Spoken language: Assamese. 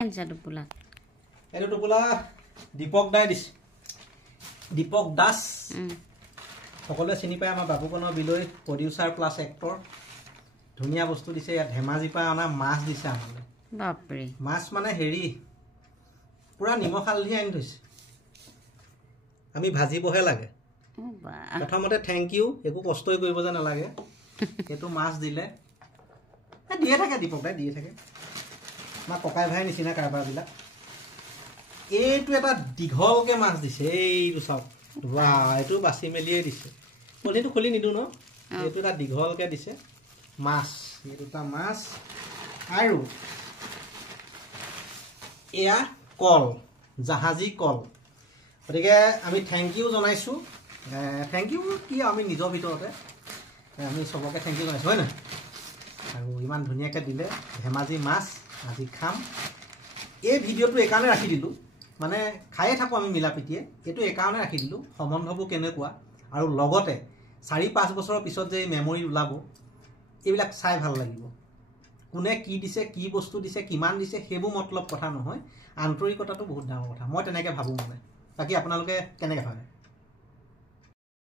টোপোলা এইটো টোপোলা দীপক দাই দিছে দীপক দাস সকলোৱে চিনি পায় আমাৰ বাবুকণৰ বিলৈ প্ৰডিউচাৰ প্লাছ এক্টৰ ধুনীয়া বস্তু দিছে ইয়াত ধেমাজিৰ পৰা অনা মাছ দিছে আমালৈ বাপৰে মাছ মানে হেৰি পুৰা নিমখ হালধি আনি থৈছে আমি ভাজিবহে লাগে প্ৰথমতে থেংক ইউ একো কষ্টই কৰিব যে নালাগে এইটো মাছ দিলে দিয়ে থাকে দীপক দাই দিয়ে থাকে আমাৰ ককাই ভাই নিচিনা কাৰবাৰবিলাক এইটো এটা দীঘলকৈ মাছ দিছে এইটো চাওক এইটো বাচি মেলিয়ে দিছে পলিটো খুলি নিদিওঁ ন এইটো এটা দীঘলকৈ দিছে মাছ এই দুটা মাছ আৰু এয়া কল জাহাজী কল গতিকে আমি থেংক ইউ জনাইছোঁ থেংক ইউ কি আমি নিজৰ ভিতৰতে আমি চবকে থেংক ইউ জনাইছোঁ হয় নহয় আৰু ইমান ধুনীয়াকৈ দিলে ধেমাজি মাছ আজি খাম এই ভিডিঅ'টো এইকাৰণে ৰাখি দিলোঁ মানে খায়ে থাকোঁ আমি মিলা প্ৰীতিয়ে এইটো এইকাৰণে ৰাখি দিলোঁ সম্বন্ধবোৰ কেনেকুৱা আৰু লগতে 4-5 বছৰৰ পিছত যে এই মেমৰি ওলাব এইবিলাক চাই ভাল লাগিব কোনে কি দিছে কি বস্তু দিছে কিমান দিছে সেইবোৰ মতলব কথা নহয় আন্তৰিকতাটো বহুত ডাঙৰ কথা মই তেনেকৈ ভাবোঁ মানে বাকী আপোনালোকে কেনেকৈ ভাবে